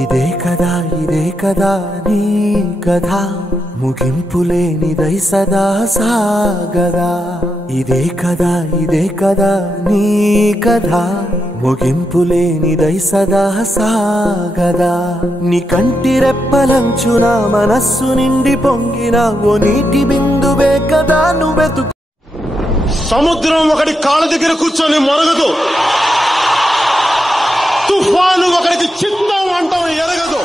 ఇదే కదా నీ కథ ముగింపులేనిదై సదా సాగదా ఇదే కదా నీ కథ ముగింపులేనిదై సదా సాగదా నీ కంటి రెప్పలంచున మనస్సు నిండి పొంగిన ఓ నీటి బిందువే కదా నువ్వెతుకు సముద్రం ఒకటి కాళ్ళ దగ్గర కూర్చొని మొరగదు తుఫాను ఒకరికి చిత్తం అంటాం ఎరగదు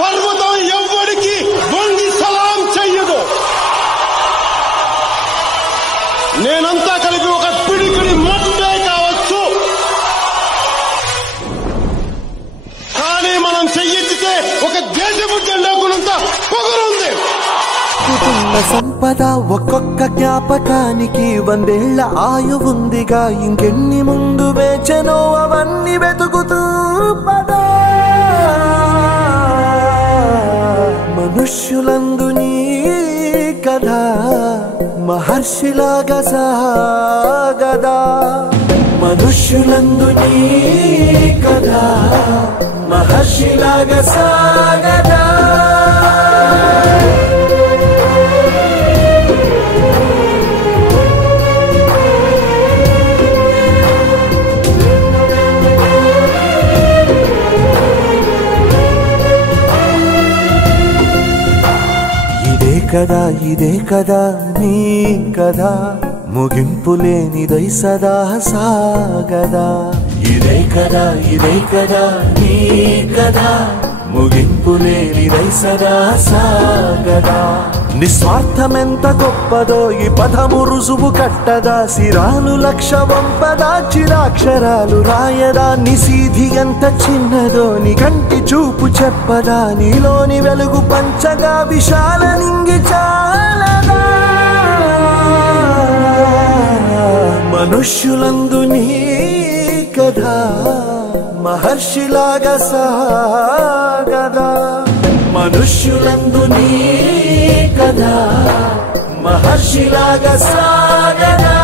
పర్వతం ఎవ్వడికి వంగి సలాం చెయ్యదు నేనంతా కలిపి ఒక పిడికిడి మట్టే కావచ్చు కానీ మనం చెయ్యెత్తితే ఒక దేశపు జెండాకునంత పొగరుంది సంపద ఒక్కొక్క జ్ఞాపకానికి 100 ఏళ్ల ఆయువుందిగా ఇంకెన్ని ముందు వేచెనో అవన్నీ వెతుకుతూ పదా మనుష్యులందు నీ కథ మహర్షిలాగా సాగదా మనుష్యులందు నీ కథ మహర్షిలాగా సాగదా ఇదే కదా నీ కథ ముగింపులేనిదై సదా సాగదా ఇదే కదా నీ కథ ముగింపులేనిదై సదా సాగదా నిస్వార్థమెంత గొప్పదో ఈ పదము రుజువు కట్టదా సిరాలు లక్ష వంపదా చిరాక్షరాలు రాయదా నిసీధి ఎంత చిన్నదో నీ కంటి చూపు చెప్పదా నీలోని వెలుగు పంచగా విశాల నింగి చాలదా మనుష్యులందు నీ కథ మహర్షిలాగా సాగదా మనుష్యులందు నీ కథ మహర్షిలాగా సాగదా